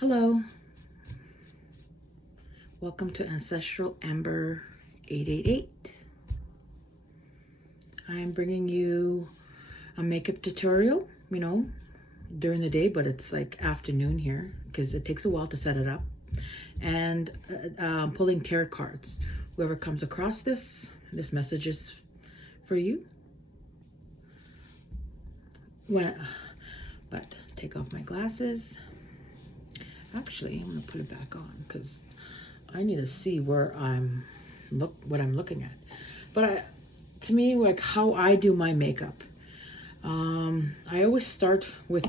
Hello, welcome to Ancestral Ember 888. I'm bringing you a makeup tutorial, during the day, but it's like afternoon here because it takes a while to set it up. And pulling tarot cards. Whoever comes across this message is for you. But take off my glasses. Actually, I'm gonna put it back on because I need to see where what I'm looking at. But to me, like how I do my makeup, I always start with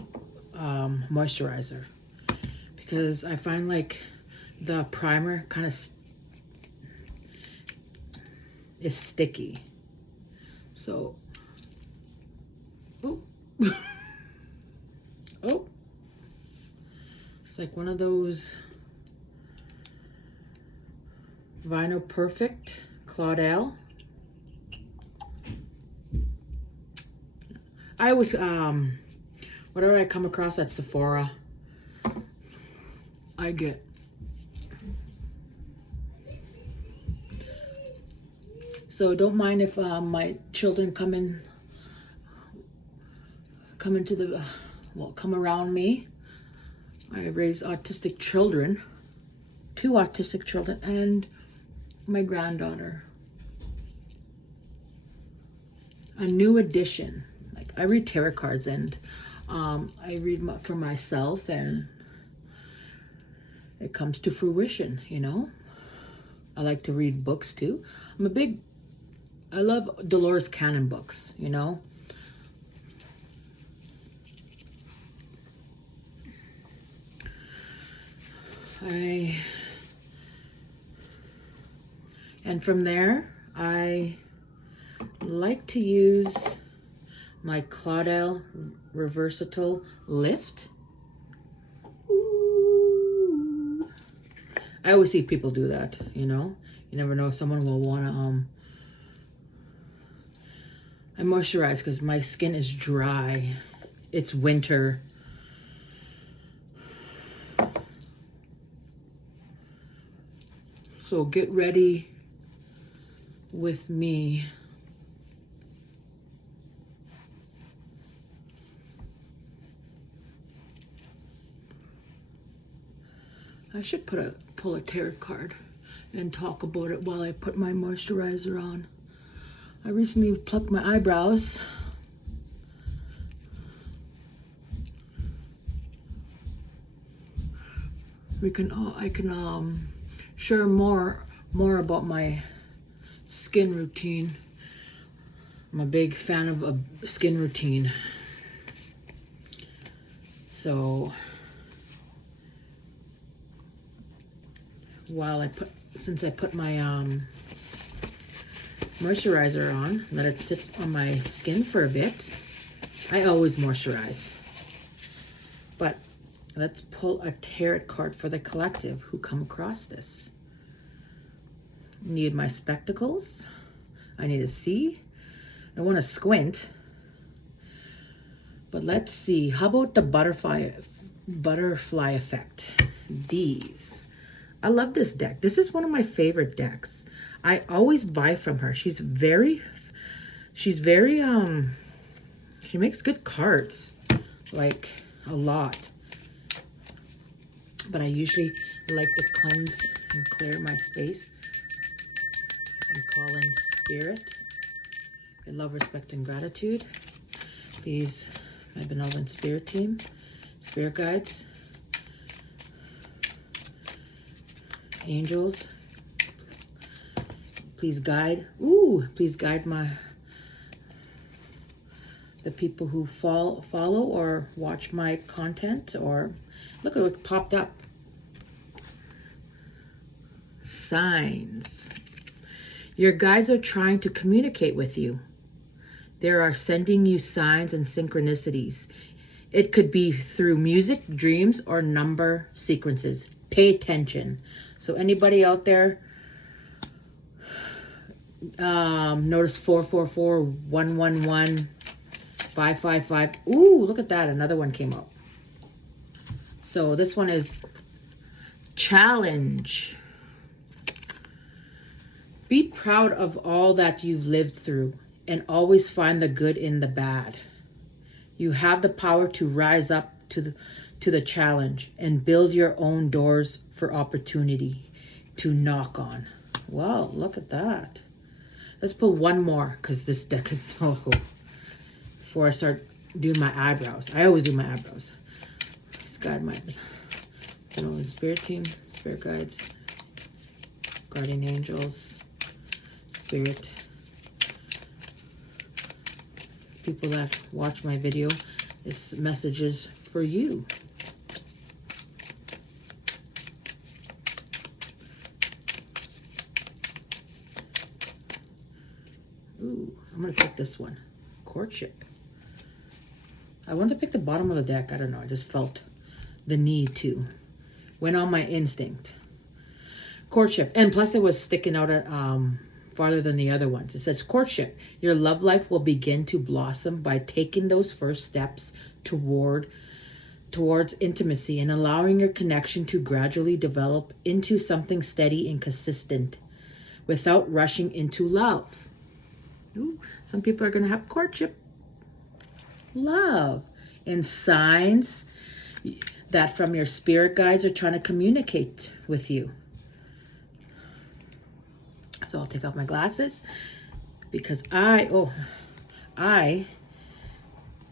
moisturizer because I find like the primer kind of is sticky. So, oh, oh, it's like one of those Vinyl Perfect Claudel. I always, whatever I come across at Sephora, I get. So don't mind if my children come around me. I raise autistic children, 2 autistic children, and my granddaughter. A new addition. Like I read tarot cards and I read for myself, and it comes to fruition, I like to read books too. I love Dolores Cannon books, And from there, I like to use my Claudel Reversible Lift. Ooh. I always see people do that, You never know if someone will want to, I moisturize because my skin is dry. It's winter. So get ready with me. I should pull a tarot card and talk about it while I put my moisturizer on. I recently plucked my eyebrows. I can share more about my skin routine. I'm a big fan of a skin routine. So since I put my moisturizer on, let it sit on my skin for a bit. I always moisturize. But let's pull a tarot card for the collective who come across this. Need my spectacles. I need to see. I want to squint. But let's see. How about the butterfly effect? These. I love this deck. This is one of my favorite decks. I always buy from her. She makes good cards, like a lot. But I usually like to cleanse and clear my space and call in spirit. I love, respect, and gratitude. Please, my benevolent spirit team, spirit guides, angels, please guide the people who follow or watch my content. Or look at what popped up. Signs. Your guides are trying to communicate with you. They are sending you signs and synchronicities. It could be through music, dreams, or number sequences. Pay attention. So anybody out there, notice 444, 111, 555. Ooh, look at that. Another one came up. So this one is Challenge. Be proud of all that you've lived through and always find the good in the bad. You have the power to rise up to the challenge and build your own doors for opportunity to knock on. Wow, look at that. Let's put one more because this deck is so cool. Before I start doing my eyebrows. I always do my eyebrows. Please guide my spirit team, spirit guides, guardian angels, spirit, people that watch my video. This message is for you. Ooh, I'm gonna pick this one. Courtship. I wanted to pick the bottom of the deck. I don't know. I just felt the need to. Went on my instinct. Courtship. And plus it was sticking out farther than the other ones. It says courtship. Your love life will begin to blossom by taking those first steps towards intimacy and allowing your connection to gradually develop into something steady and consistent without rushing into love. Ooh, some people are going to have courtship. Love. And signs that from your spirit guides are trying to communicate with you. So I'll take off my glasses because I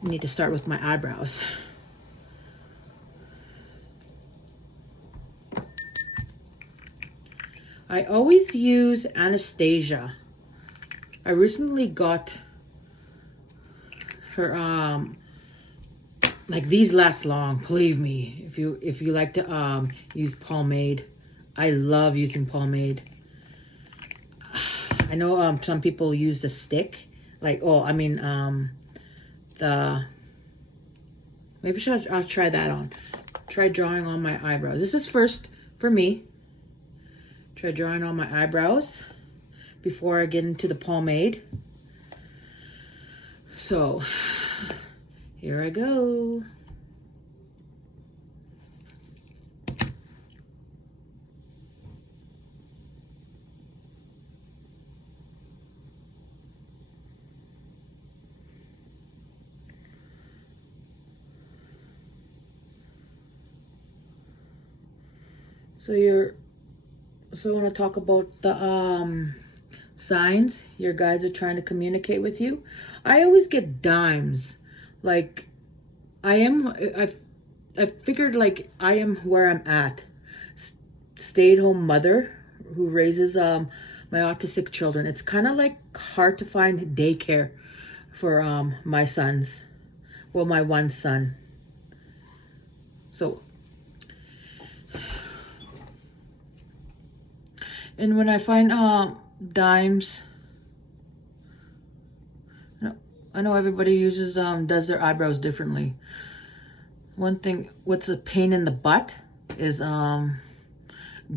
need to start with my eyebrows. I always use Anastasia. I recently got her like these last long, believe me. If you like to use pomade, I love using pomade. I know some people use the stick, like maybe I'll try that on. Try drawing on my eyebrows. This is first for me. Try drawing on my eyebrows before I get into the pomade. So here I go. So I want to talk about the signs your guides are trying to communicate with you. I always get dimes. Like I figured like I am where I'm at. Stay-at-home mother who raises my autistic children. It's kind of like hard to find daycare for my sons. Well, my one son. So and when I find dimes, I know everybody does their eyebrows differently. One thing, what's a pain in the butt is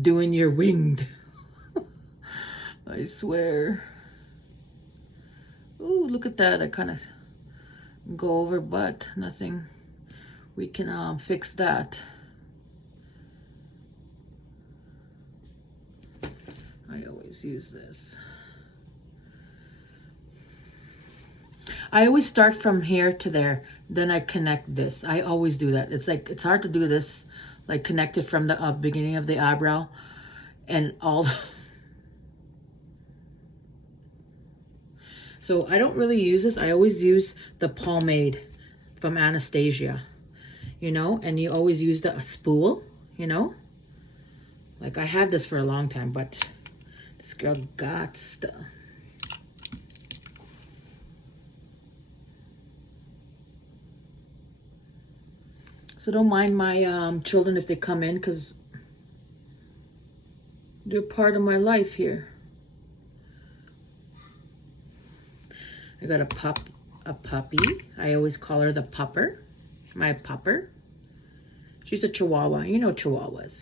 doing your winged. I swear. Ooh, look at that. I kind of go over, but nothing. We can fix that. I always use this. I always start from here to there, then I connect this. I always do that. It's like, it's hard to do this, like connect it from the beginning of the eyebrow and all. So I don't really use this. I always use the pomade from Anastasia, you know, and you always use the spool, you know. Like I had this for a long time, but this girl got stuff. So don't mind my children if they come in, because they're part of my life here. I got a puppy. I always call her the pupper. My pupper. She's a Chihuahua. You know Chihuahuas.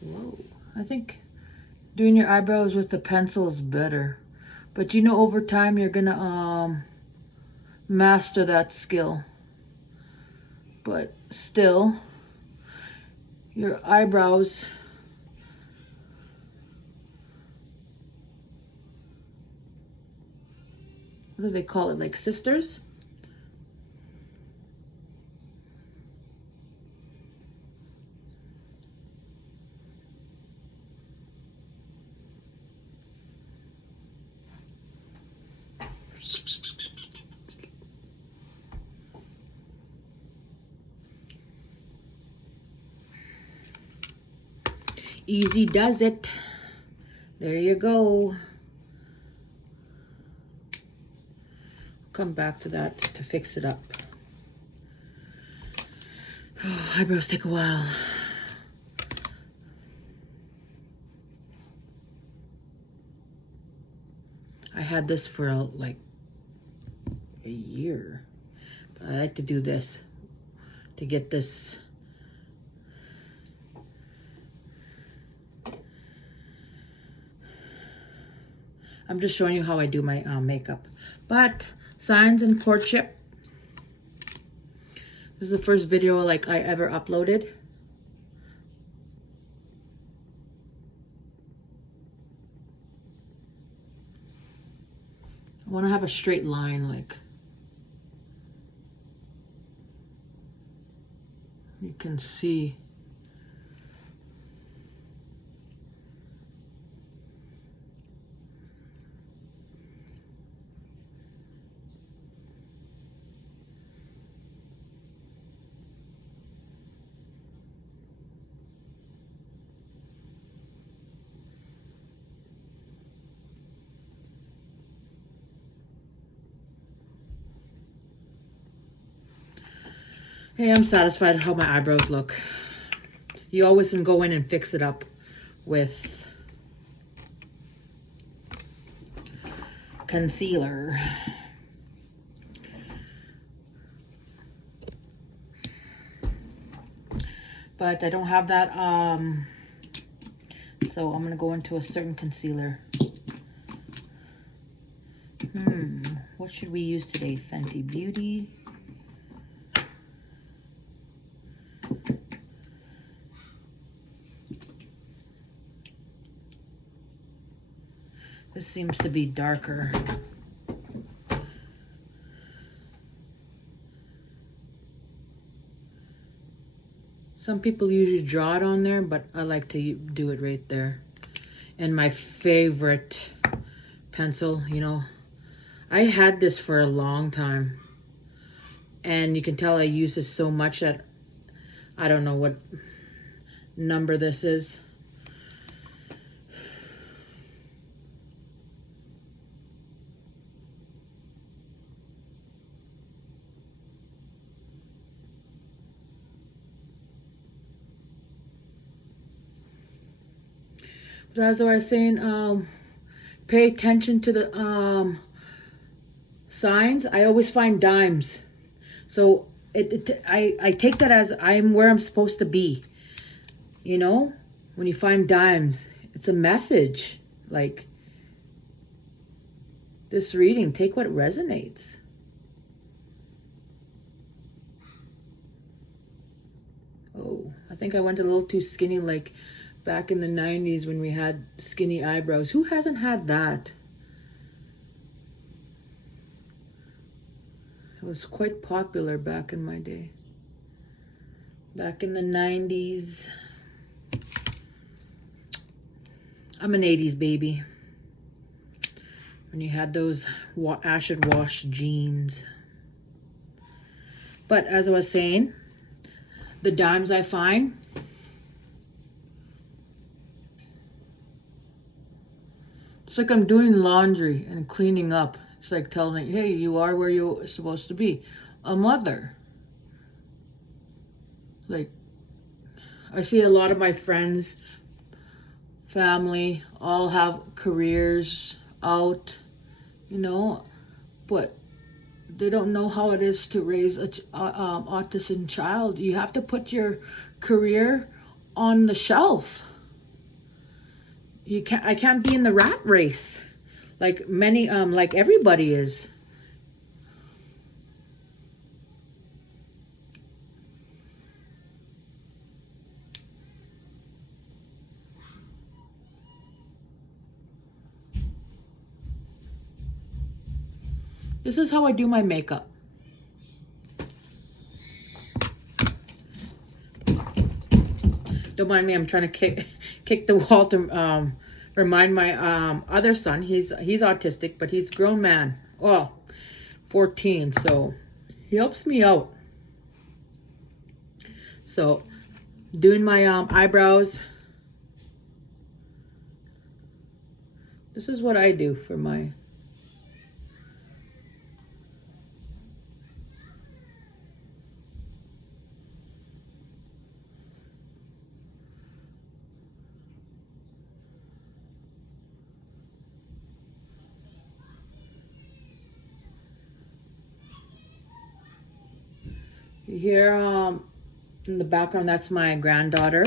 Whoa. I think Doing your eyebrows with the pencil is better. But you know, over time you're gonna master that skill. But still, your eyebrows, what do they call it, like sisters? Easy does it. There you go. Come back to that to fix it up. Oh, eyebrows take a while. I had this for like a year. But I like to do this to get this. I'm just showing you how I do my makeup. But signs and courtship. This is the first video like I ever uploaded. I want to have a straight line, like you can see. Hey, I'm satisfied how my eyebrows look. You always can go in and fix it up with concealer. But I don't have that, so I'm gonna go into a certain concealer. What should we use today? Fenty Beauty. This seems to be darker. Some people usually draw it on there, but I like to do it right there. And my favorite pencil, you know, I had this for a long time. And you can tell I use this so much that I don't know what number this is. But as I was saying, pay attention to the signs. I always find dimes. So I take that as I'm where I'm supposed to be. You know, when you find dimes, it's a message. Like this reading, take what resonates. Oh, I think I went a little too skinny, like back in the 90s when we had skinny eyebrows. Who hasn't had that? It was quite popular back in my day. Back in the 90s. I'm an 80s baby. When you had those acid wash jeans. But as I was saying, the dimes I find, it's like I'm doing laundry and cleaning up. It's like telling me, hey, you are where you're supposed to be. A mother. Like, I see a lot of my friends, family, all have careers out, you know, but they don't know how it is to raise a autistic child. You have to put your career on the shelf. I can't be in the rat race like many, like everybody is. This is how I do my makeup. Don't mind me, I'm trying to kick the wall to remind my other son. He's autistic, but he's a grown man. Well, 14, so he helps me out. So doing my eyebrows. This is what I do for my you hear in the background, that's my granddaughter.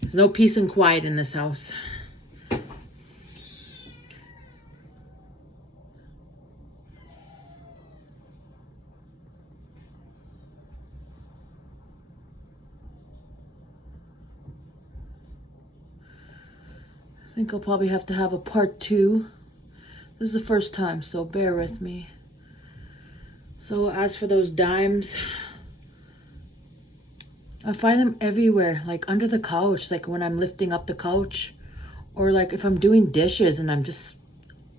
There's no peace and quiet in this house. I think I'll probably have to have a part 2. This is the first time, so bear with me. So as for those dimes, I find them everywhere, like under the couch, like when I'm lifting up the couch, or like if I'm doing dishes and I'm just,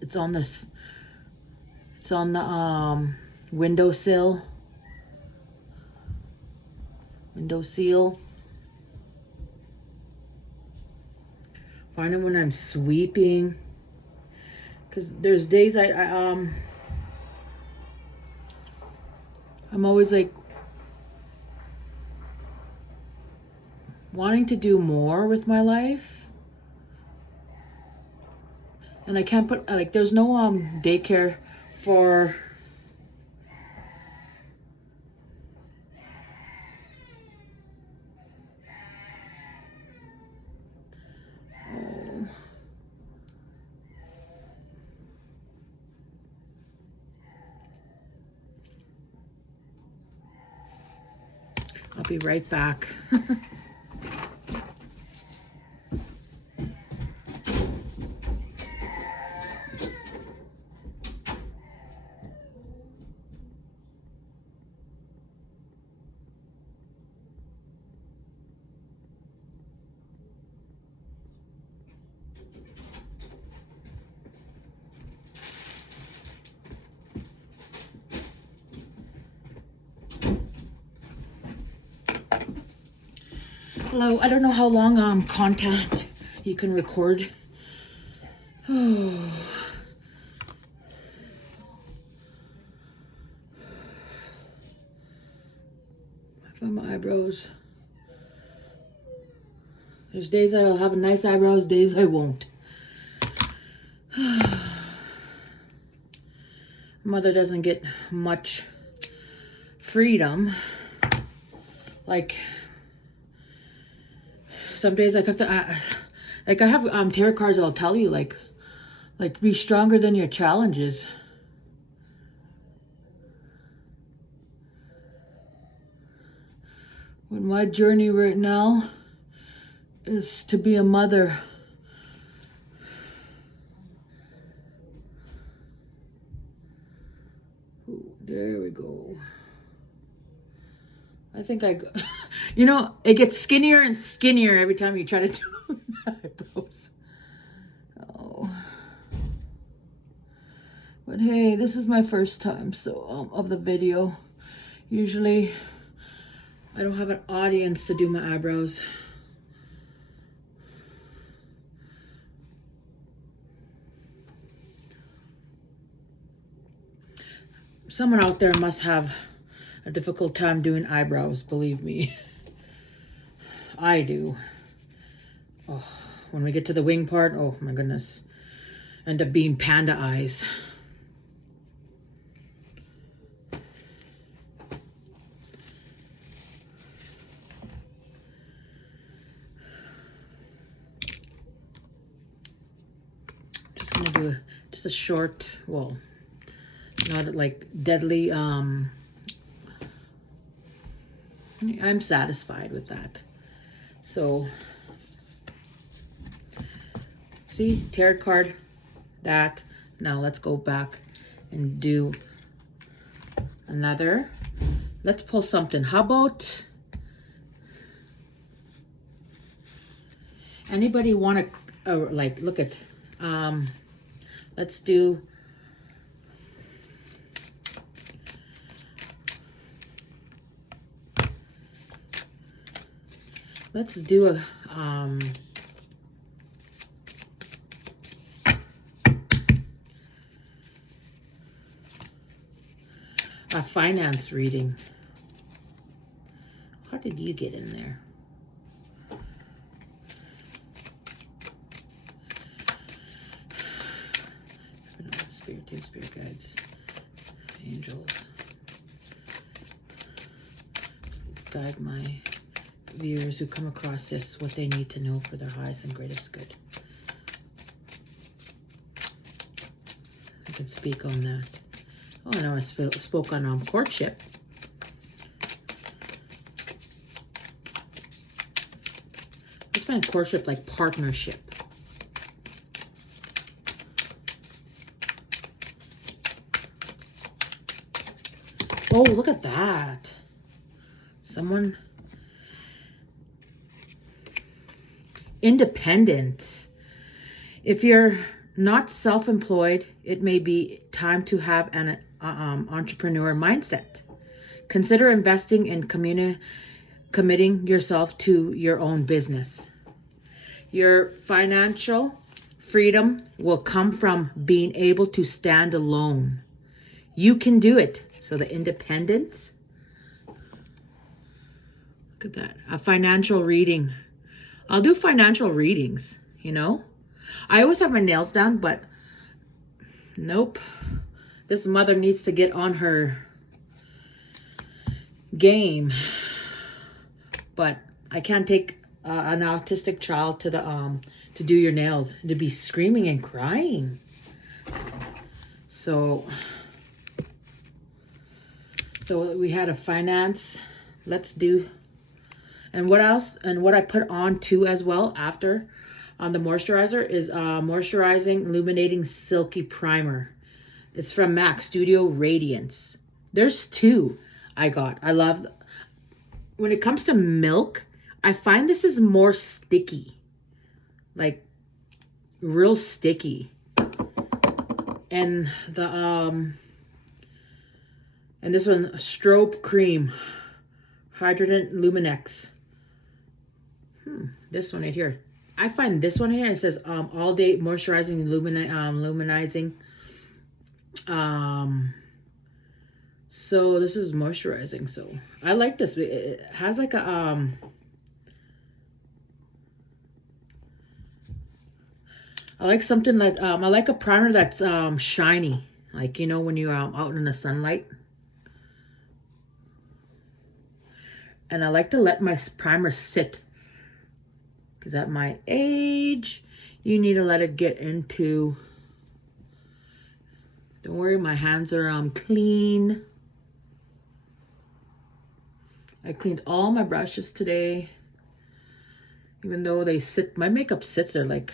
it's on the windowsill. Find them when I'm sweeping, because there's days I'm always like wanting to do more with my life, and I can't put, like, there's no daycare for I'll be right back. Hello, I don't know how long content you can record. Oh. I found my eyebrows. There's days I'll have nice eyebrows, days I won't. Mother doesn't get much freedom. Like, some days I have to, like, I have tarot cards that'll tell you, like be stronger than your challenges. But my journey right now is to be a mother. Ooh, there we go. I think you know, it gets skinnier and skinnier every time you try to do eyebrows. Oh. But hey, this is my first time, so of the video. Usually, I don't have an audience to do my eyebrows. Someone out there must have a difficult time doing eyebrows, believe me. I do. Oh, when we get to the wing part, oh my goodness. End up being panda eyes. I'm gonna do just a short, well, not like deadly. I'm satisfied with that. So, see, tarot card, that. Now let's go back and do another. Let's pull something. How about anybody want to like look at let's do a finance reading. How did you get in there? Spirit guides, angels, please guide my viewers who come across this what they need to know for their highest and greatest good. I can speak on that. Oh no, I spoke on courtship. I find courtship like partnership. Oh, look at that. Someone independent. If you're not self-employed, it may be time to have an entrepreneur mindset. Consider investing in committing yourself to your own business. Your financial freedom will come from being able to stand alone. You can do it. So the independence. Look at that. A financial reading. I'll do financial readings, you know. I always have my nails done, but nope. This mother needs to get on her game. But I can't take an autistic child to the to do your nails, to be screaming and crying. So we had a finance. Let's do, and what else? And what I put on too as well after on the moisturizer is moisturizing illuminating silky primer. It's from MAC Studio Radiance. There's two I got. I love, when it comes to milk, I find this is more sticky, like real sticky. And the and this one, Strobe Cream, Hydrogen Luminex. This one right here. I find this one here, it says all day moisturizing, luminizing. So this is moisturizing. So I like this. It has like a I like something that I like a primer that's shiny, like, you know, when you're out in the sunlight. And I like to let my primer sit, because at my age, you need to let it get into. Don't worry, my hands are clean. I cleaned all my brushes today, even though they sit. My makeup sits there like.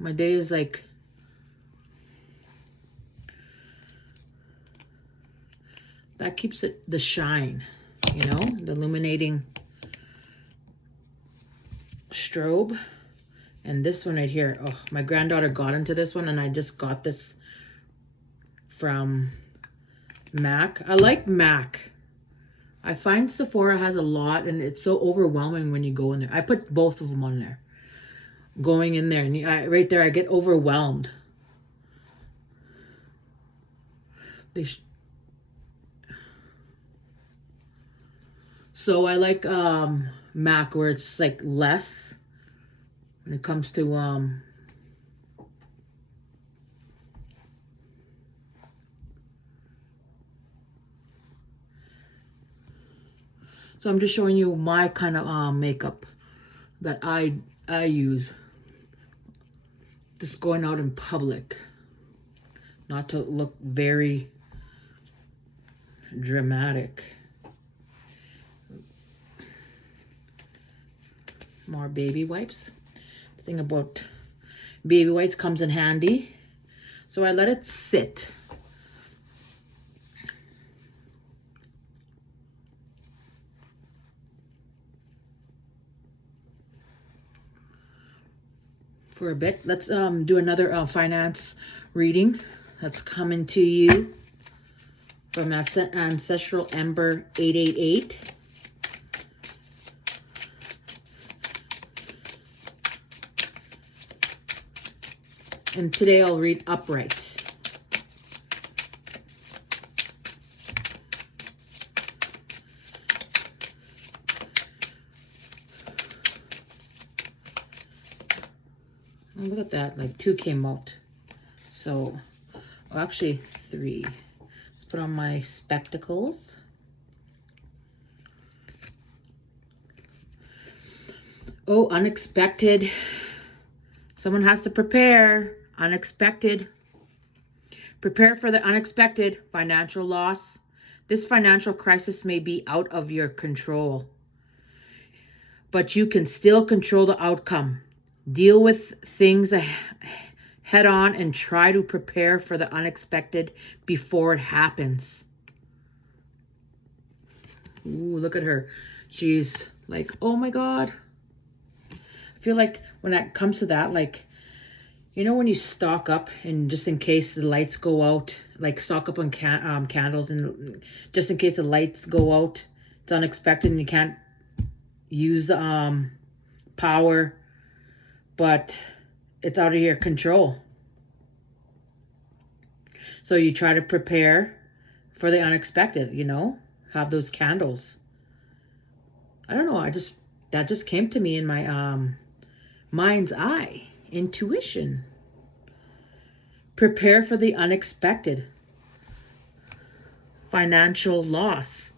My day is like. That keeps it the shine, you know, the illuminating strobe. And this one right here, oh, my granddaughter got into this one, and I just got this from MAC. I like MAC. I find Sephora has a lot, and it's so overwhelming when you go in there. I put both of them on there. Going in there, and right there, I get overwhelmed. So I like MAC, where it's like less when it comes to so I'm just showing you my kind of makeup that I use. just going out in public, not to look very dramatic. More baby wipes. The thing about baby wipes comes in handy. So I let it sit. For a bit. Let's do another finance reading that's coming to you from Ancestral Ember 888. And today I'll read upright. Oh, look at that, like 2 came out. So, well, actually 3. Let's put on my spectacles. Oh, unexpected. Someone has to prepare. Unexpected. Prepare for the unexpected. Financial loss. This financial crisis may be out of your control, but you can still control the outcome. Deal with things head on and try to prepare for the unexpected before it happens. Ooh, look at her. She's like, oh my God. I feel like when that comes to that, like, you know, when you stock up and just in case the lights go out, like stock up on candles, and just in case the lights go out, it's unexpected and you can't use power, but it's out of your control. So you try to prepare for the unexpected, you know, have those candles. I don't know, that just came to me in my mind's eye. Intuition. Prepare for the unexpected. Financial loss.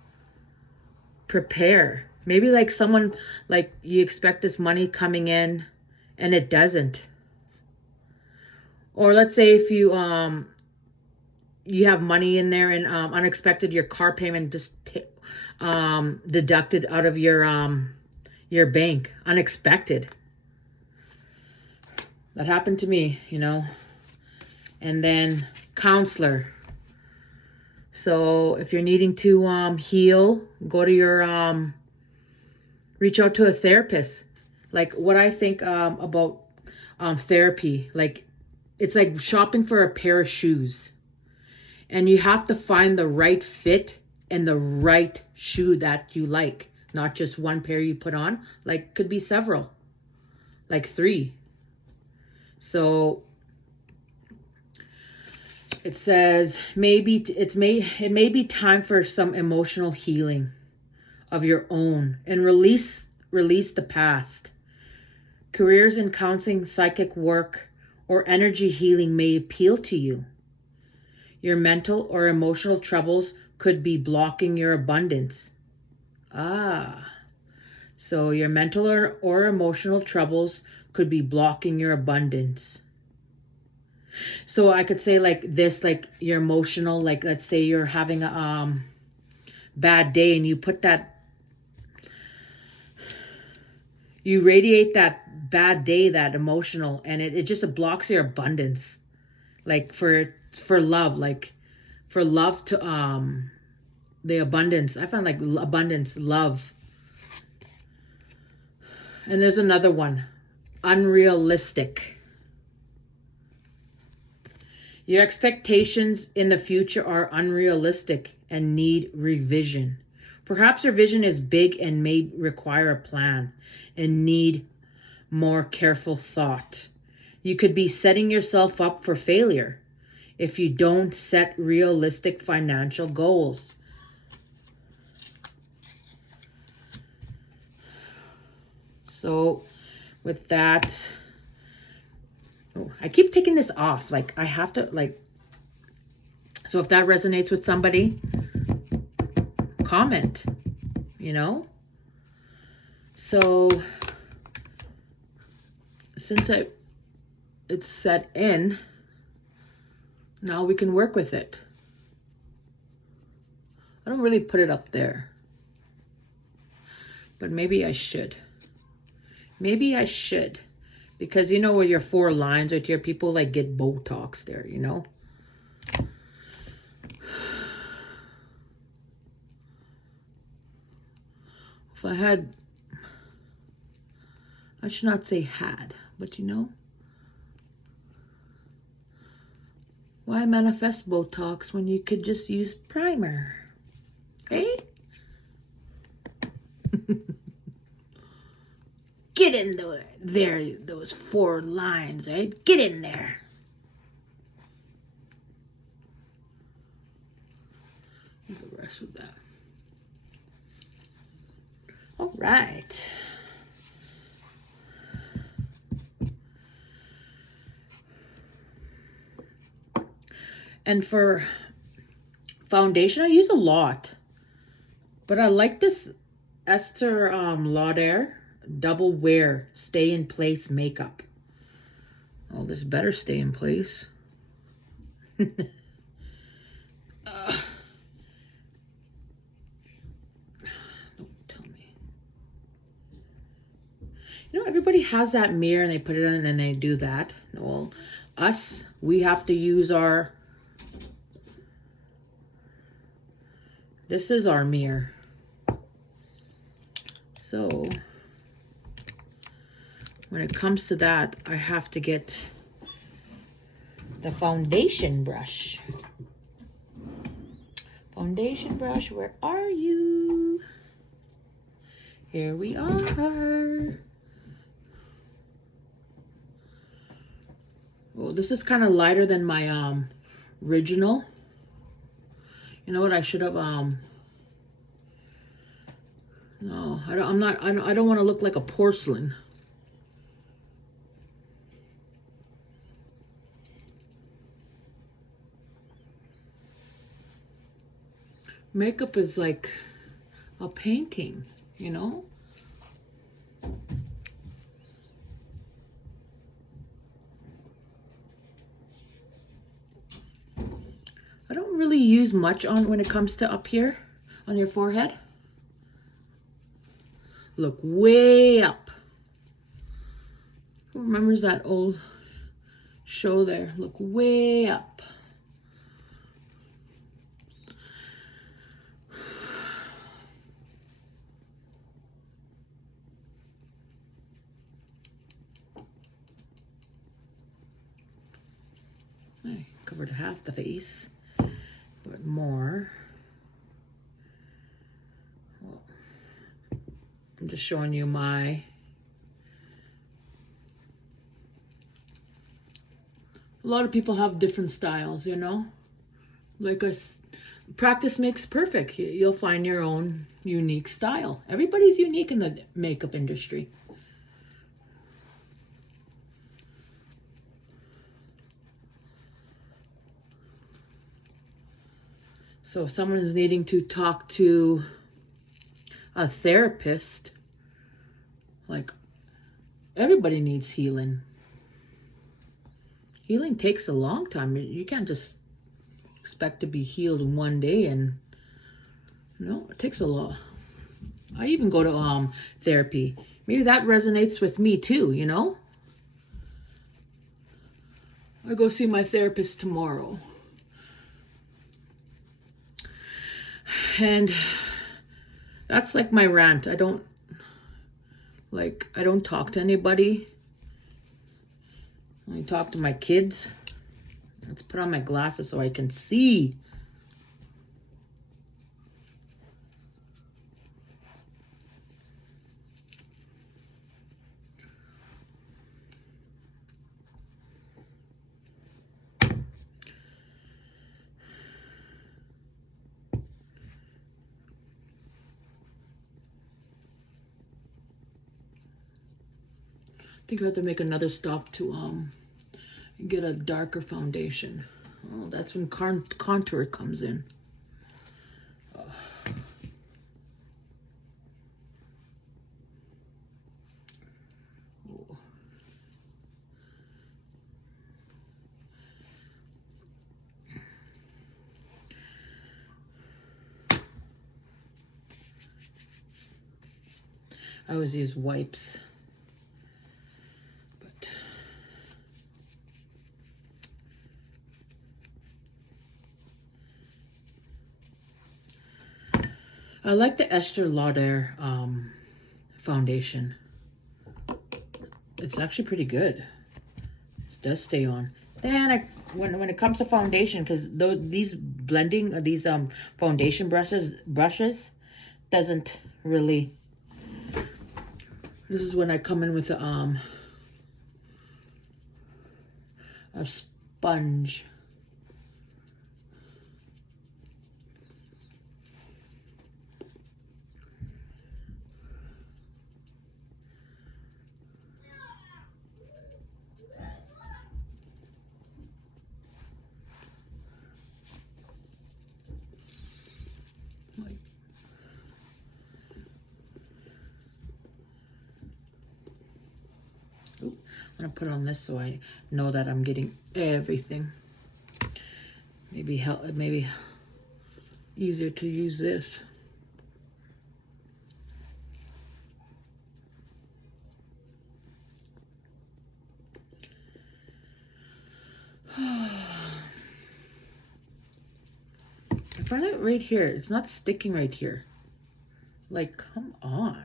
Prepare. Maybe like someone, like you expect this money coming in and it doesn't. Or let's say if you you have money in there and unexpected, your car payment just deducted out of your bank. Unexpected. That happened to me, you know. And then counselor. So if you're needing to heal, go to your reach out to a therapist. Like what I think about therapy, like it's like shopping for a pair of shoes. And you have to find the right fit and the right shoe that you like. Not just one pair you put on, like could be several. Like 3. So it says it may be time for some emotional healing of your own and release the past. Careers in counseling, psychic work, or energy healing may appeal to you. Your mental or emotional troubles could be blocking your abundance. So your mental or emotional troubles could be blocking your abundance. So I could say like this, like you're emotional, like let's say you're having a bad day and you put that, you radiate that bad day, that emotional, and it just blocks your abundance. Like for love, like for love to the abundance. I found like abundance, love. And there's another one. Unrealistic. Your expectations in the future are unrealistic and need revision. Perhaps your vision is big and may require a plan and need more careful thought. You could be setting yourself up for failure if you don't set realistic financial goals. So with that, I keep taking this off. Like I have to like, so if that resonates with somebody, comment, you know? So since it's set in, now we can work with it. I don't really put it up there, but maybe I should. Maybe I should, because you know where your 4 lines right here, people like get Botox there, you know. If I had, I should not say had, but you know, why manifest Botox when you could just use primer, eh? Get in there, those 4 lines, right? Get in there. There's the rest of that. All right. And for foundation, I use a lot, but I like this Estee Lauder Double Wear Stay in Place makeup. Oh, this better stay in place. Don't tell me. You know, everybody has that mirror and they put it on and then they do that. Well, us, we have to use our, this is our mirror. So when it comes to that, I have to get the foundation brush. Foundation brush, where are you? Here we are. Well, this is kind of lighter than my original. You know what? I should have no, I don't want to look like a porcelain. Makeup is like a painting, you know? I don't really use much on when it comes to up here on your forehead. Look way up. Who remembers that old show there? Look way up. I covered half the face, but more. Well, I'm just showing you my a lot of people have different styles, you know, like practice makes perfect. You'll find your own unique style. Everybody's unique in the makeup industry. So if someone's needing to talk to a therapist, like, everybody needs healing. Healing takes a long time. You can't just expect to be healed in one day, and you know, it takes a lot. I even go to therapy. Maybe that resonates with me too, you know? I go see my therapist tomorrow. And that's like my rant. I don't talk to anybody. I talk to my kids. Let's put on my glasses so I can see. I think I have to make another stop to get a darker foundation. Oh, that's when contour comes in. I always use wipes. But I like the Estee Lauder foundation. It's actually pretty good. It does stay on. Then when it comes to foundation, because these blending these foundation brushes doesn't really. This is when I come in with a sponge. I'm gonna put it on this so I know that I'm getting everything. Maybe easier to use this. I find it right here. It's not sticking right here. Like, come on.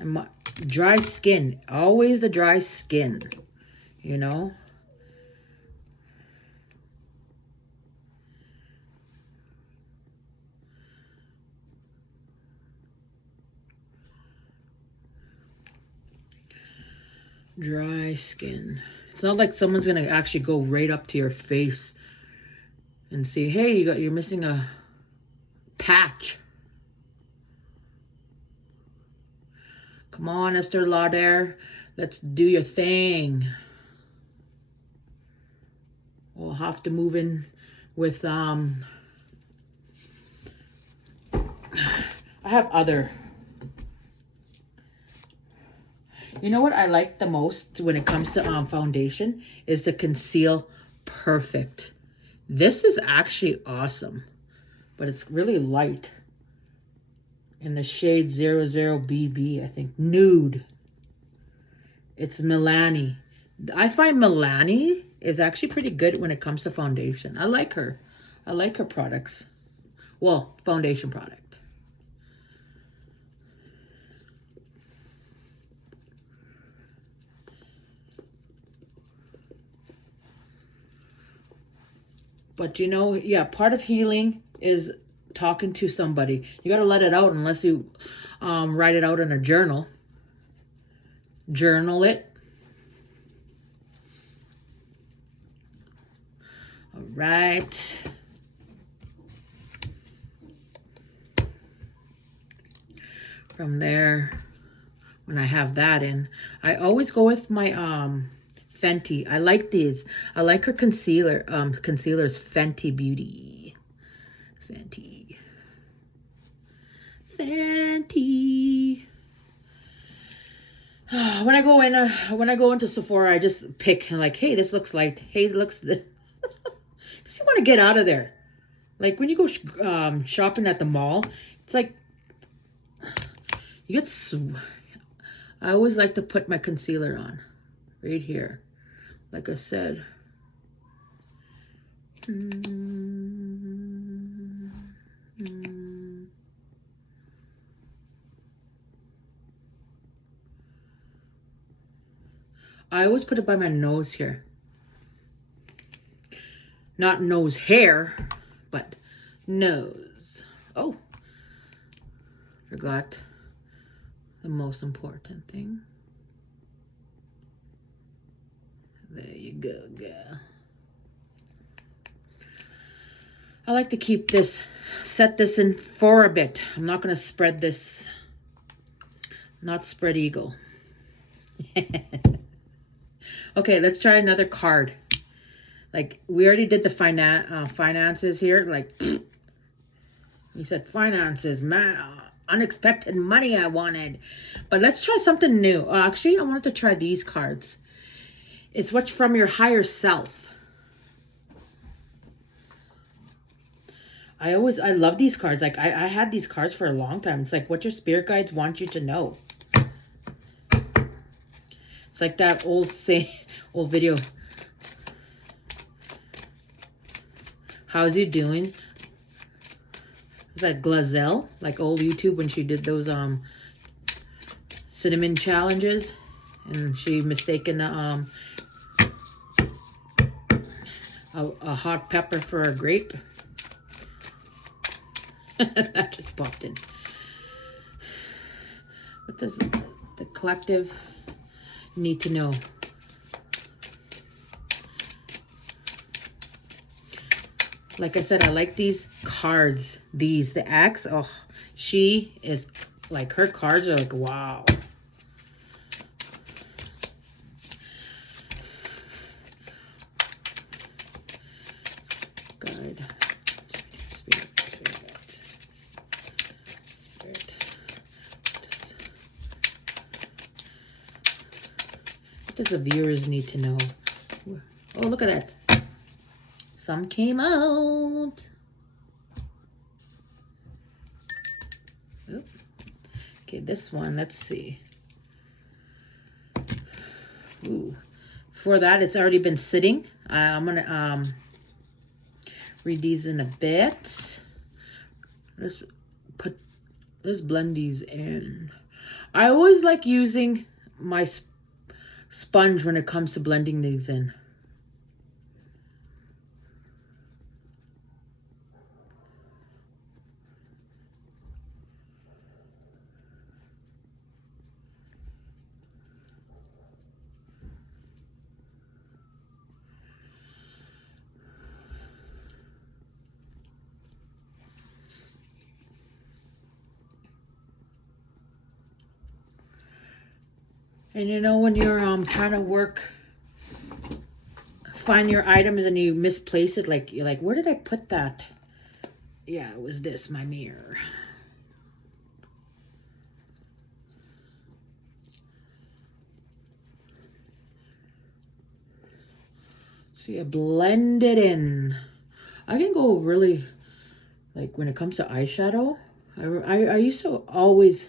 I'm dry skin. Always the dry skin. You know? Dry skin. It's not like someone's gonna actually go right up to your face and say, hey, you're missing a patch. Come on, Estee Lauder. Let's do your thing. We'll have to move in with I have other. You know what I like the most when it comes to foundation is the Conceal Perfect. This is actually awesome, but it's really light. In the shade 00BB, I think. Nude. It's Milani. I find Milani is actually pretty good when it comes to foundation. I like her. I like her products. Well, foundation product. But you know, yeah, part of healing is talking to somebody. You got to let it out unless you write it out in a journal. Journal it. All right. From there, when I have that in, I always go with my Fenty. I like these. I like her concealer. Concealer's Fenty Beauty. Fenty. Fenty. When I go into Sephora, I just pick like, hey, this looks light. Hey, it looks this. Because you want to get out of there. Like when you go shopping at the mall, it's like you get. I always like to put my concealer on, right here. Like I said. I always put it by my nose here. Not nose hair, but nose. Oh, forgot the most important thing. There you go, girl. I like to keep this, set this in for a bit. I'm not going to spread this, not spread eagle. Okay, let's try another card. Like, we already did the finances here. Like, you said finances, unexpected money I wanted. But let's try something new. Actually, I wanted to try these cards. It's what's from your higher self. I love these cards. Like, I had these cards for a long time. It's like what your spirit guides want you to know. It's like that old old video. How's you doing? Is that Glazelle? Like old YouTube when she did those cinnamon challenges, and she mistaken a hot pepper for a grape. That just popped in. What does the collective need to know? Like I said, I like these cards. These, the axe. Oh, she is like, her cards are like, wow. Guide. Spirit. What does the viewers need to know? Oh, look at that. Some came out. Oop. Okay, this one, let's see. Ooh. For that, it's already been sitting. I'm gonna read these in a bit. Let's blend these in. I always like using my sponge when it comes to blending these in. And you know, when you're trying to find your items and you misplace it, like you're like, where did I put that? Yeah, it was this, my mirror. So you blend it in. I can go really, like when it comes to eyeshadow, I used to always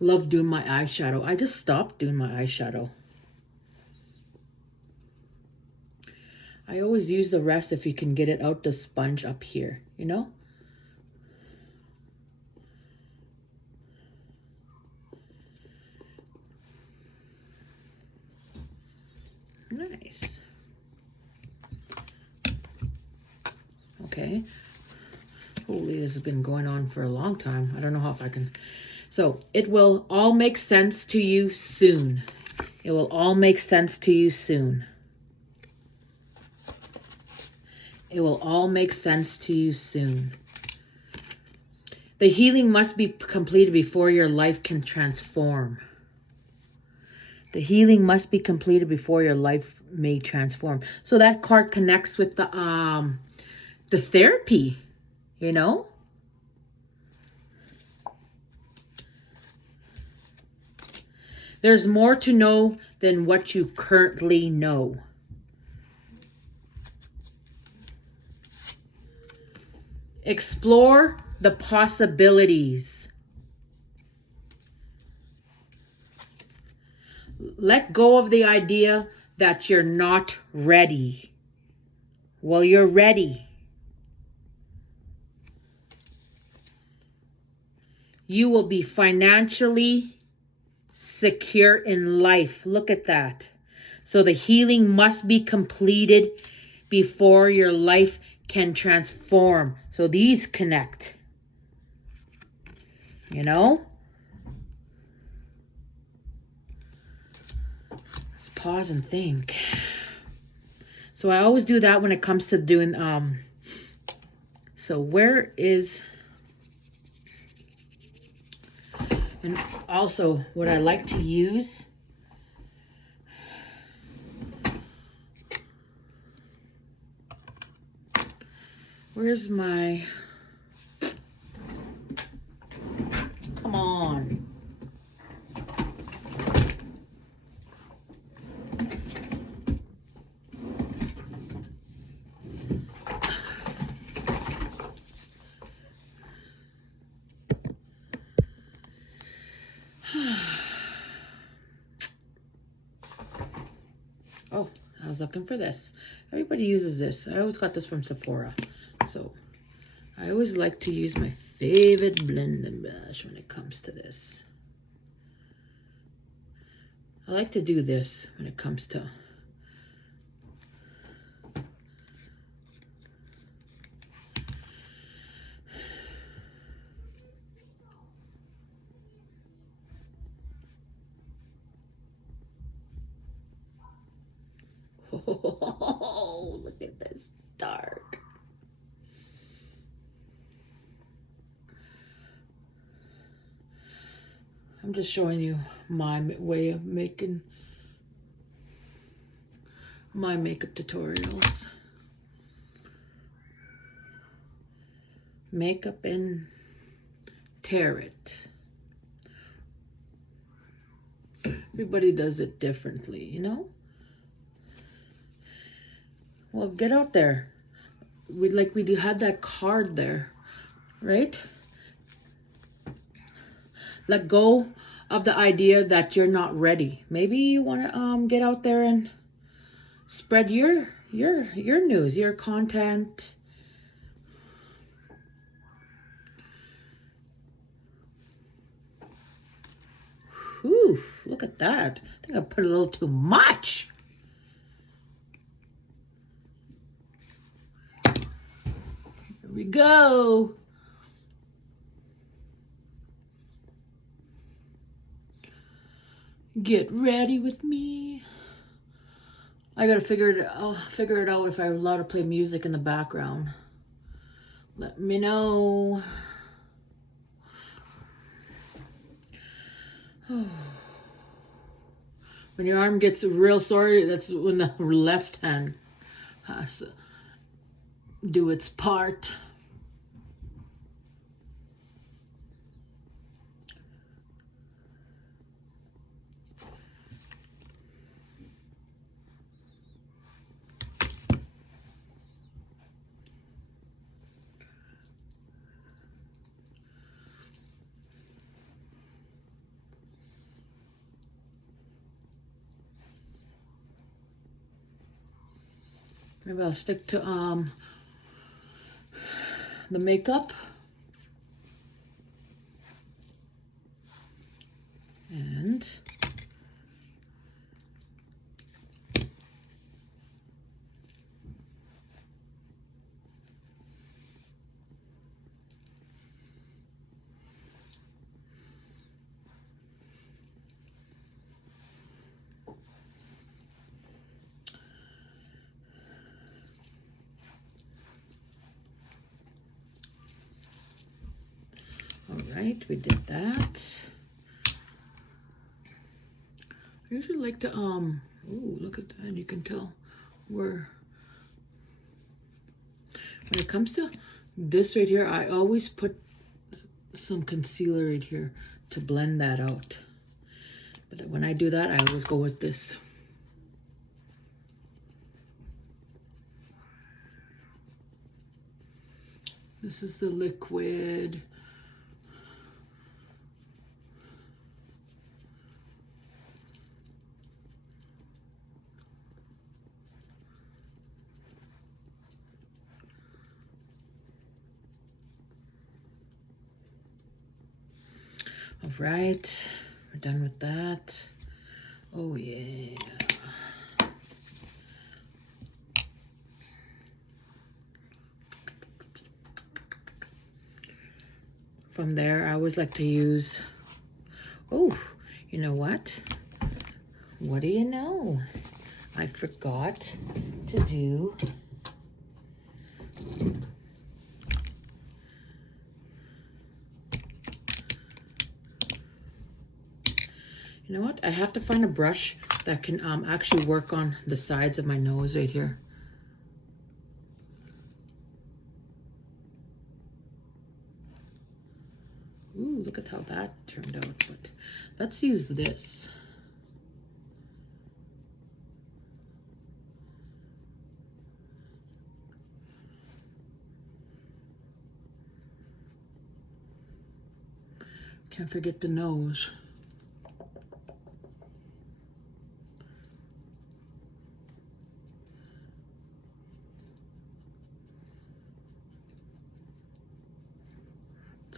love doing my eyeshadow. I just stopped doing my eyeshadow. I always use the rest if you can get it out the sponge up here, you know? Nice. Okay. Holy, this has been going on for a long time. I don't know how if I can. So it will all make sense to you soon. It will all make sense to you soon. It will all make sense to you soon. The healing must be completed before your life can transform. The healing must be completed before your life may transform. So that card connects with the therapy, you know? There's more to know than what you currently know. Explore the possibilities. Let go of the idea that you're not ready. Well, you're ready. You will be financially secure in life. Look at that. So the healing must be completed before your life can transform. So these connect. You know? Let's pause and think. So I always do that when it comes to doing so where is, and also what I like to use, where's my, come on. Oh, I was looking for this. Everybody uses this. I always got this from Sephora. So I always like to use my favorite blending brush when it comes to this. I like to do this when it comes to oh, look at this dark. I'm just showing you my way of making my makeup tutorials. Makeup and tarot. Everybody does it differently, you know? Well, get out there. We had that card there, right? Let go of the idea that you're not ready. Maybe you want to get out there and spread your news, your content. Whew, look at that. I think I put a little too much. Here we go. Get ready with me. I gotta figure it out if I'm allowed to play music in the background. Let me know. When your arm gets real sore, that's when the left hand has to do its part. Maybe I'll stick to the makeup. And all right, we did that. I usually like to ooh, look at that. You can tell when it comes to this right here, I always put some concealer right here to blend that out. But when I do that, I always go with this. This is the liquid. All right, we're done with that. Oh yeah. From there, I always like to use, oh, you know what? What do you know? I forgot to do you know what? I have to find a brush that can actually work on the sides of my nose right here. Ooh, look at how that turned out. But let's use this. Can't forget the nose.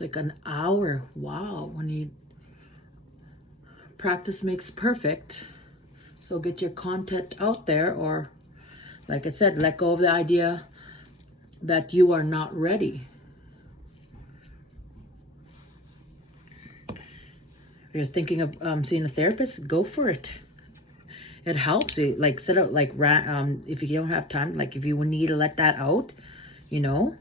It's like an hour. Wow. When you practice makes perfect. So get your content out there, or like I said, let go of the idea that you are not ready. If you're thinking of seeing a therapist, go for it. It helps. Like set out like if you don't have time, like if you need to let that out, you know,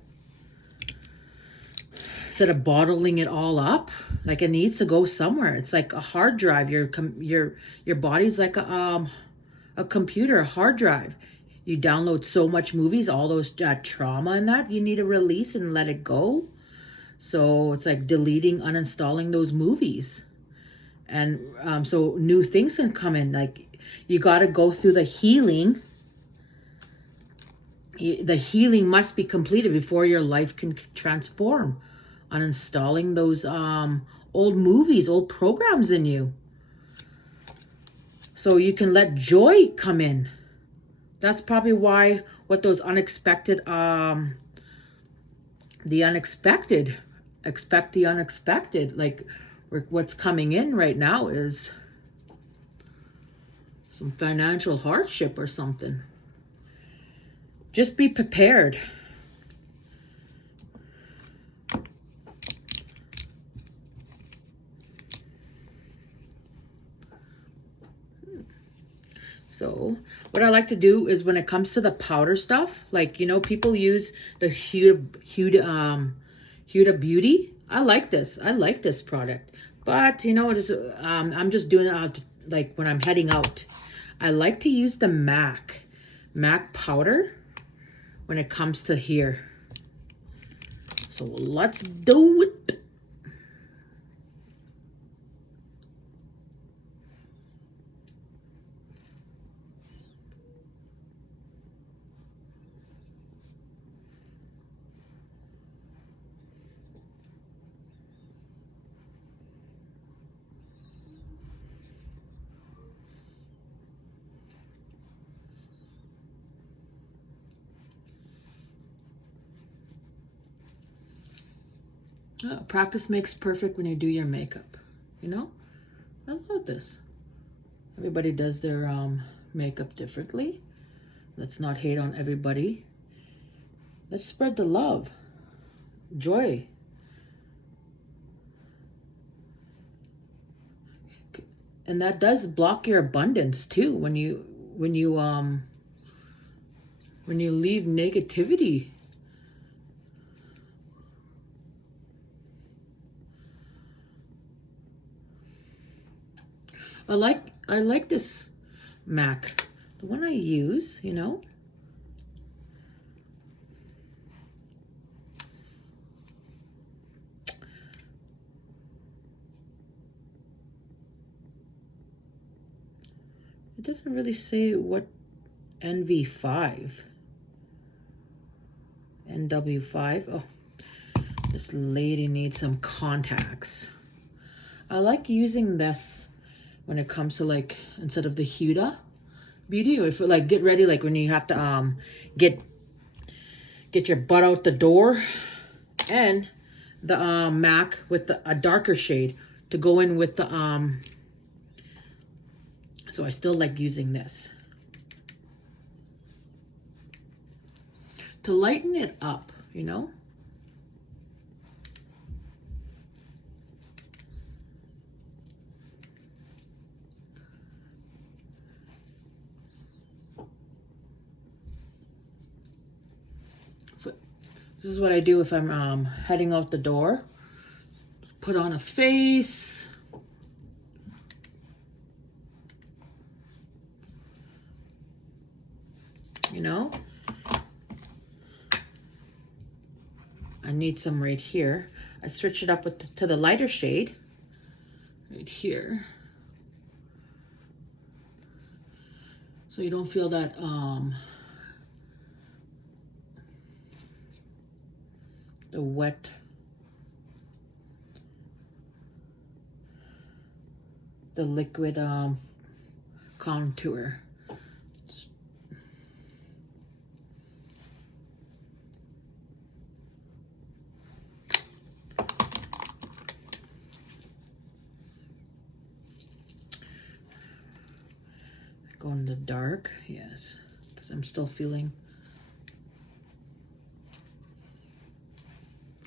instead of bottling it all up, like it needs to go somewhere. It's like a hard drive. Your body's like a computer, a hard drive. You download so much movies, all those trauma and that you need to release and let it go. So it's like deleting, uninstalling those movies. And so new things can come in. Like you got to go through the healing. The healing must be completed before your life can transform. Uninstalling those old movies, old programs in you. So you can let joy come in. That's probably why what those unexpected, the unexpected, expect the unexpected. Like what's coming in right now is some financial hardship or something. Just be prepared. So what I like to do is when it comes to the powder stuff, like, you know, people use the Huda Beauty. I like this. I like this product. But, you know, it is, I'm just doing it like when I'm heading out. I like to use the MAC powder when it comes to here. So let's do it. Practice makes perfect when you do your makeup, you know? I love this. Everybody does their makeup differently. Let's not hate on everybody. Let's spread the love, joy. And that does block your abundance too when you leave negativity. I like this MAC, the one I use, you know. It doesn't really say what NV5, NW5. Oh, this lady needs some contacts. I like using this when it comes to, like, instead of the Huda Beauty, or if like get ready, like when you have to get your butt out the door, and the MAC with a darker shade to go in with the so I still like using this to lighten it up, you know. This is what I do if I'm heading out the door. Put on a face. You know. I need some right here. I switch it up to the lighter shade. Right here. So you don't feel that the wet liquid contour. Go in the dark, yes, because I'm still feeling.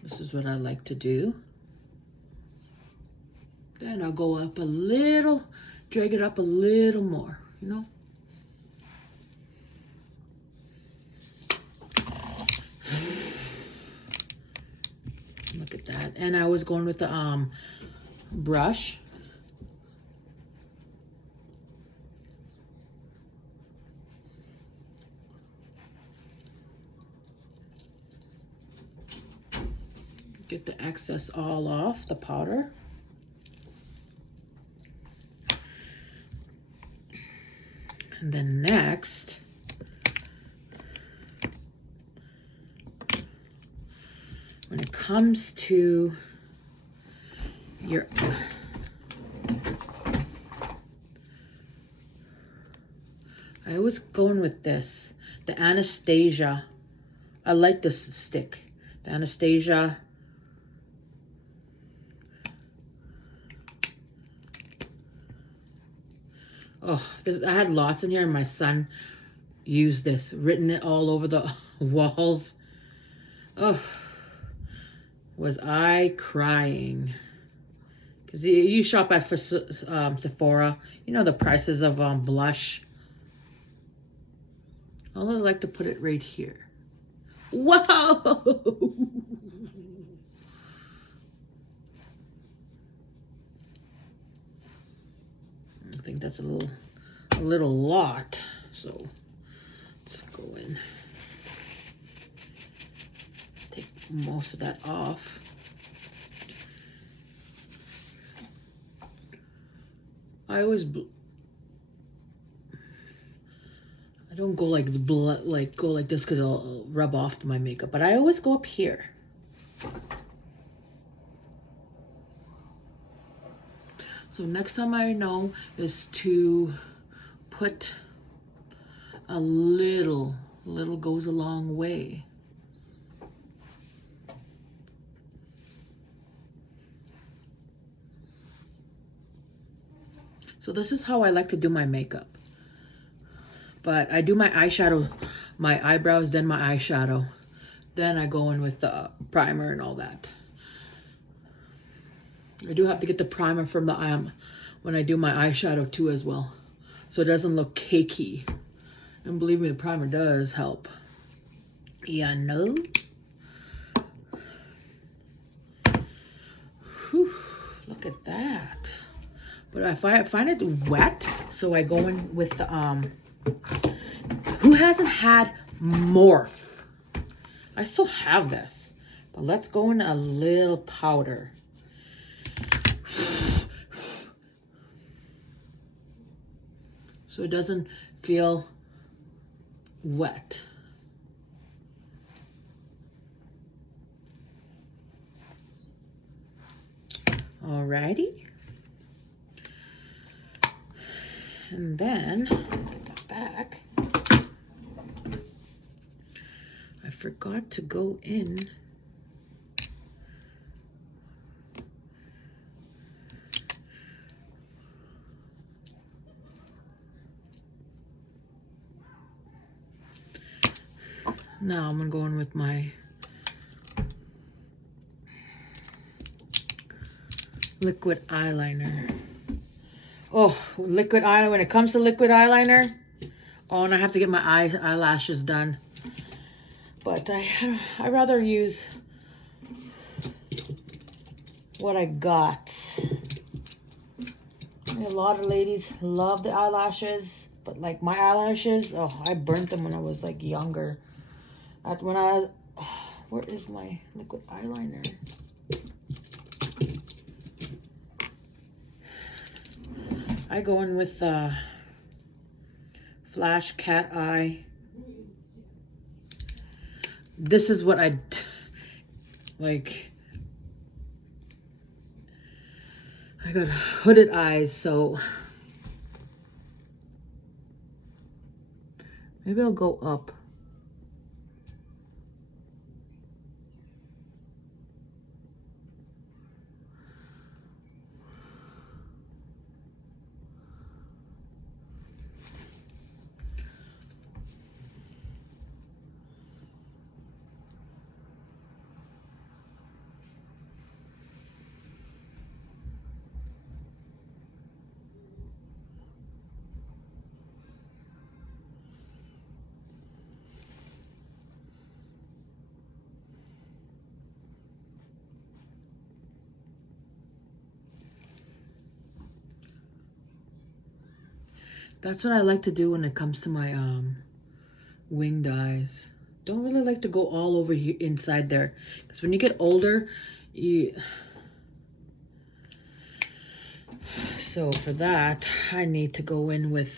This is what I like to do. Then I'll go up a little, drag it up a little more, you know. Look at that. And I was going with the brush. Get the excess all off the powder. And then next, when it comes to your I always going with this, the Anastasia. I like this stick, the Anastasia. Oh, I had lots in here, and my son used this, written it all over the walls. Oh, was I crying. Because you shop at Sephora, you know the prices of blush. I would like to put it right here. Whoa! I think that's a little lot, so let's go in. Take most of that off. I don't go like go like this because it'll rub off my makeup, but I always go up here. So next time I know is to put a little goes a long way. So this is how I like to do my makeup. But I do my eyeshadow, my eyebrows, then my eyeshadow. Then I go in with the primer and all that. I do have to get the primer from the when I do my eyeshadow too as well, so it doesn't look cakey. And believe me, the primer does help. Yeah, no. Whew, look at that. But if I find it wet, so I go in with the who hasn't had Morph? I still have this, but let's go in a little powder. So it doesn't feel wet. Alrighty. And then back, I forgot to go in now. I'm gonna go in with my liquid eyeliner. Oh, liquid eyeliner. When it comes to liquid eyeliner, oh, and I have to get my eyelashes done. But I rather use what I got. A lot of ladies love the eyelashes, but like my eyelashes, oh, I burnt them when I was like younger. Where is my liquid eyeliner? I go in with Flash Cat Eye. This is what I like. I got hooded eyes, so maybe I'll go up. That's what I like to do when it comes to my winged eyes. Don't really like to go all over here inside there, because when you get older, you... So for that, I need to go in with...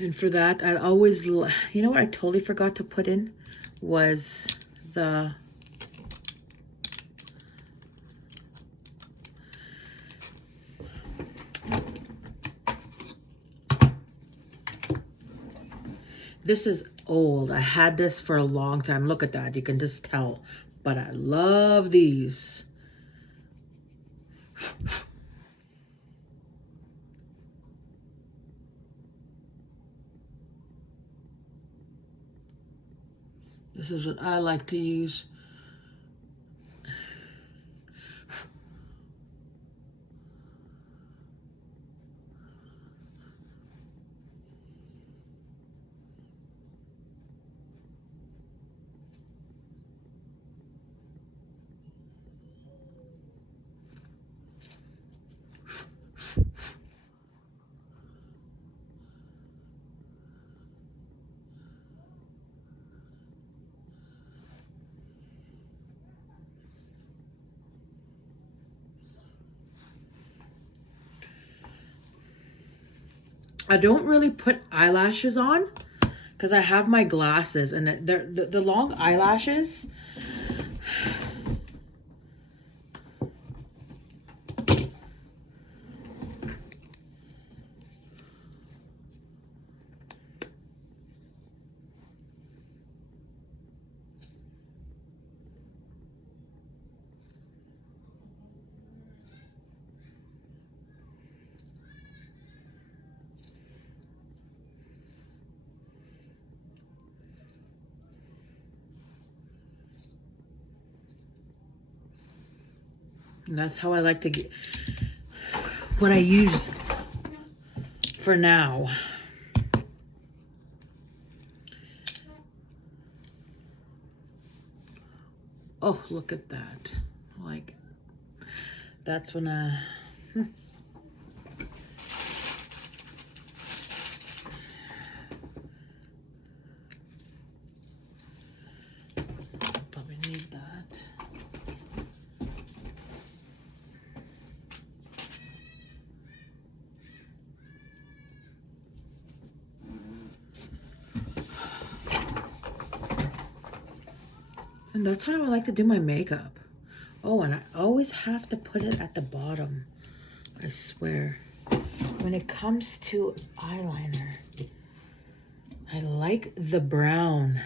And for that, I always... You know what I totally forgot to put in? Was the... This is old. I had this for a long time. Look at that. You can just tell. But I love these. This is what I like to use. I don't really put eyelashes on because I have my glasses, and the long eyelashes. And that's how I like to get what I use for now. Oh, look at that. Like, that's when probably need that. And that's how I like to do my makeup. Oh, and I always have to put it at the bottom. I swear. When it comes to eyeliner, I like the brown.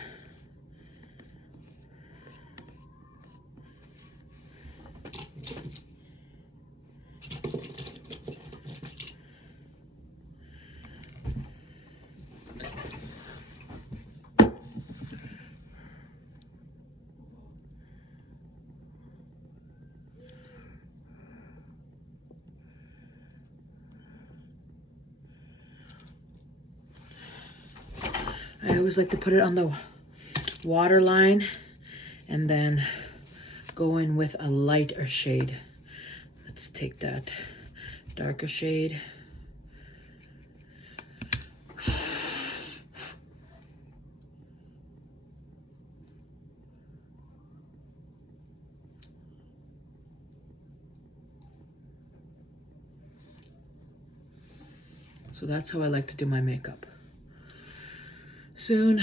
I always like to put it on the waterline and then go in with a lighter shade. Let's take that darker shade. So that's how I like to do my makeup. Soon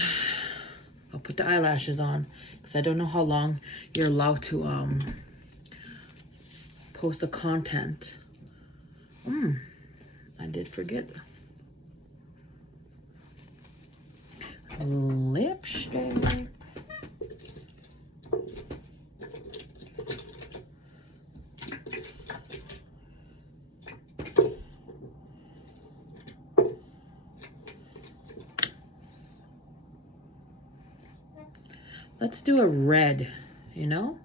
I'll put the eyelashes on because I don't know how long you're allowed to post the content. I did forget. Lipstick. Let's do a red, you know?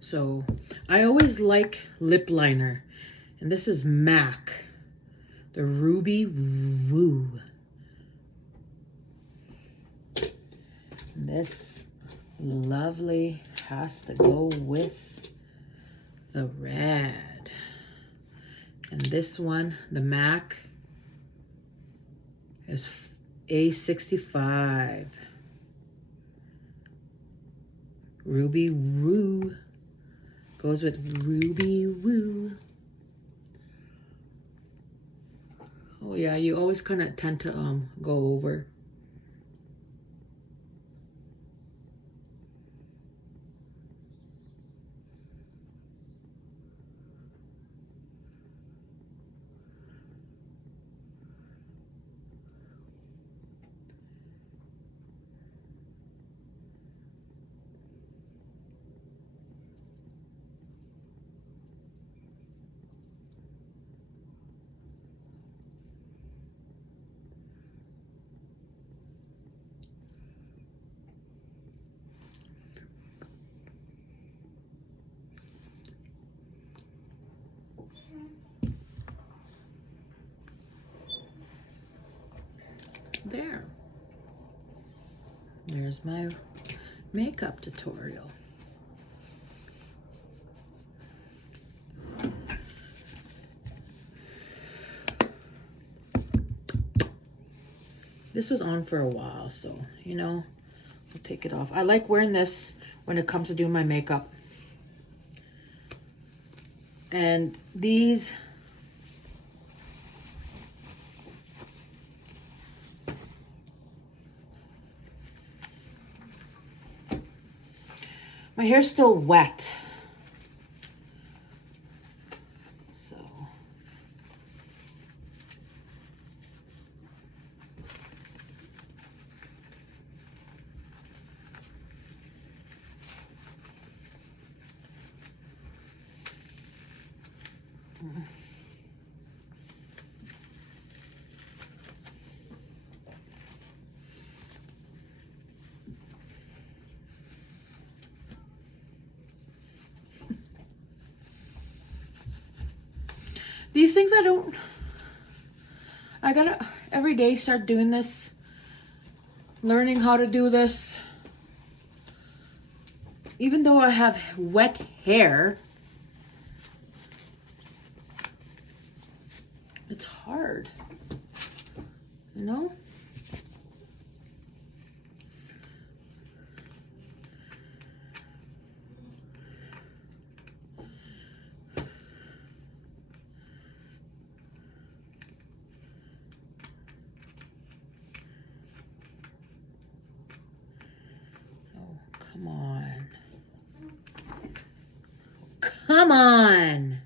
So I always like lip liner. And this is MAC, the Ruby Woo. This lovely has to go with the red. And this one, the MAC, is A65. Ruby Woo goes with Ruby Woo. Oh yeah, you always kind of tend to go over. There. There's my makeup tutorial. This was on for a while, so, you know, I'll take it off. I like wearing this when it comes to doing my makeup. And these, my hair's still wet. So. These things I gotta every day start doing this, learning how to do this. Even though I have wet hair, it's hard, you know? Come on. Come on.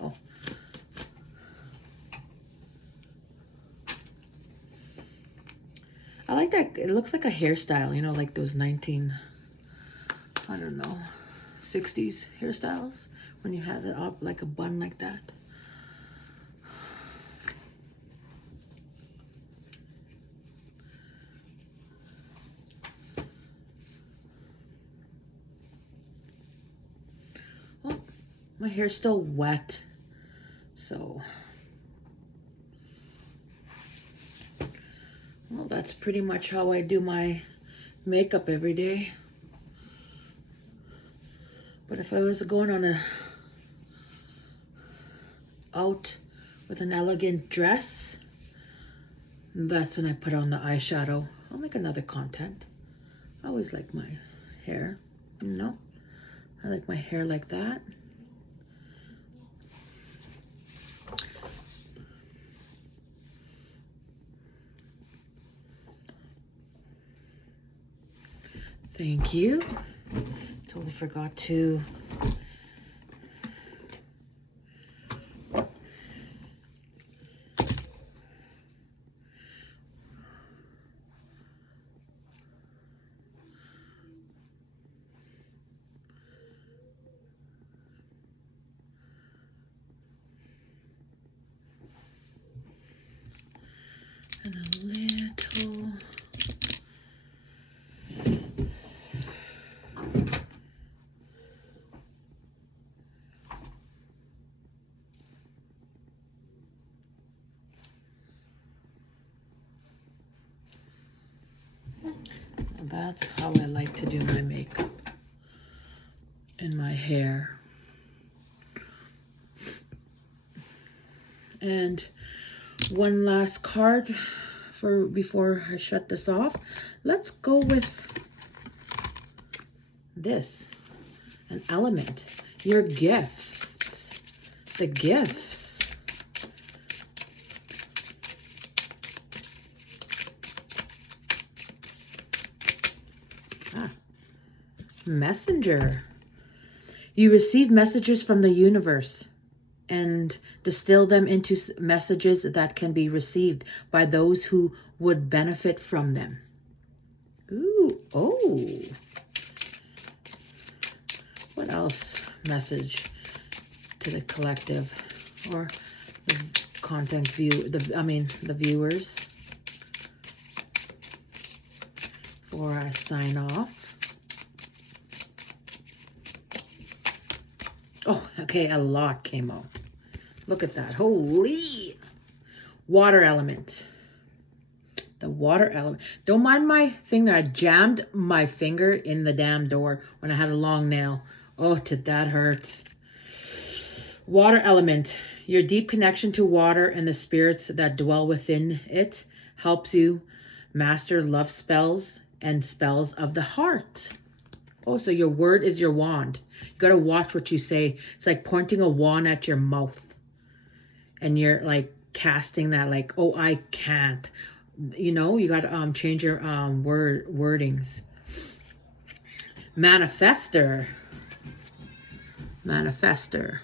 Oh. I like that. It looks like a hairstyle, you know, like those I don't know, 60s hairstyles when you have it up like a bun like that. My hair's still wet, so well, that's pretty much how I do my makeup every day. But if I was going on out with an elegant dress, that's when I put on the eyeshadow. I'll make another content. I always like my hair, you know? I like my hair like that. Thank you. Totally forgot to and a little. That's how I like to do my makeup and my hair. And one last card for before I shut this off. Let's go with this, an element, your gifts, the gifts. Messenger. You receive messages from the universe and distill them into messages that can be received by those who would benefit from them. Ooh, oh. What else? Message to the collective or the content view, the viewers. Before I sign off. Oh, okay, a lot came out. Look at that. Holy! Water element. The water element. Don't mind my finger. I jammed my finger in the damn door when I had a long nail. Oh, did that hurt. Water element. Your deep connection to water and the spirits that dwell within it helps you master love spells and spells of the heart. Oh, so your word is your wand. You got to watch what you say. It's like pointing a wand at your mouth. And you're like casting that like, oh, I can't. You know, you got to change your wordings. Manifester. Manifester.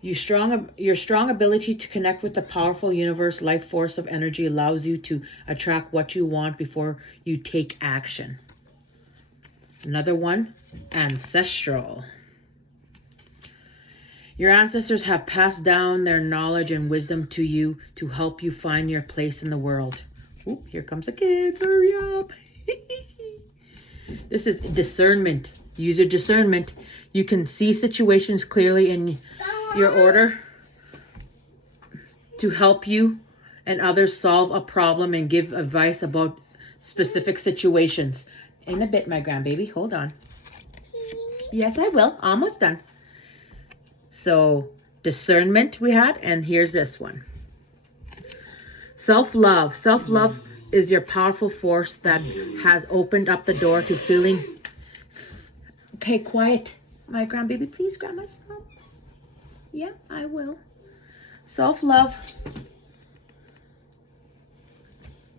Your strong ability to connect with the powerful universe life force of energy allows you to attract what you want before you take action. Another one, ancestral. Your ancestors have passed down their knowledge and wisdom to you to help you find your place in the world. Ooh, here comes the kids, hurry up. This is discernment. Use your discernment. You can see situations clearly in your order to help you and others solve a problem and give advice about specific situations. In a bit, my grandbaby. Hold on. Yes, I will. Almost done. So, discernment we had, and here's this one. Self-love. Self-love is your powerful force that has opened up the door to feeling... Okay, quiet. My grandbaby, please, grandma, stop. Yeah, I will. Self-love.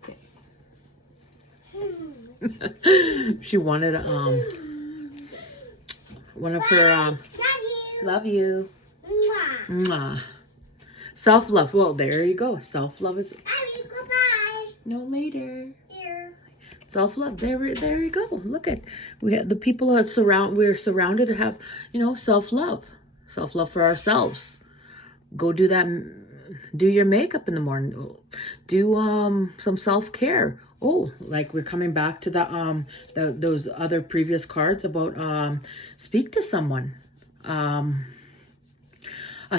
Okay. She wanted one of her love you. Mwah. Mwah. Self-love. Well, there you go. Self-love is Goodbye. no later. Here. Self-love. There you go. Look at we have the people that we're surrounded to have, you know, self-love. Self-love for ourselves. Go do that. Do your makeup in the morning. Do some self-care. Oh, like we're coming back to those other previous cards about speak to someone. A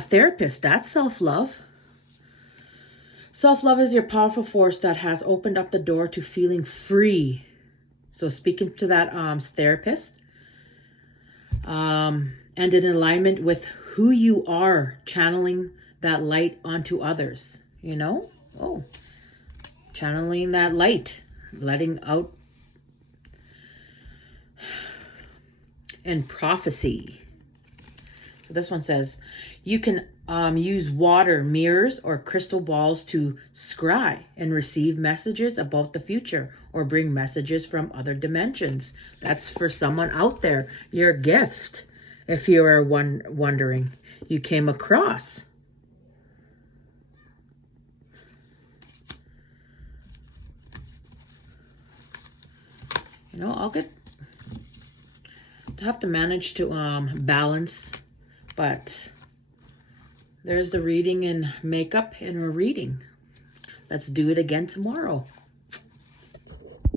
therapist. That's self-love. Self-love is your powerful force that has opened up the door to feeling free. So speaking to that therapist, and in alignment with who you are, channeling that light onto others, you know? Oh, channeling that light, letting out. And prophecy. So this one says, you can use water, mirrors, or crystal balls to scry and receive messages about the future or bring messages from other dimensions. That's for someone out there. Your gift, if you are wondering, you came across. You know, I'll have to manage to balance, but there's the reading and makeup and we're reading. Let's do it again tomorrow.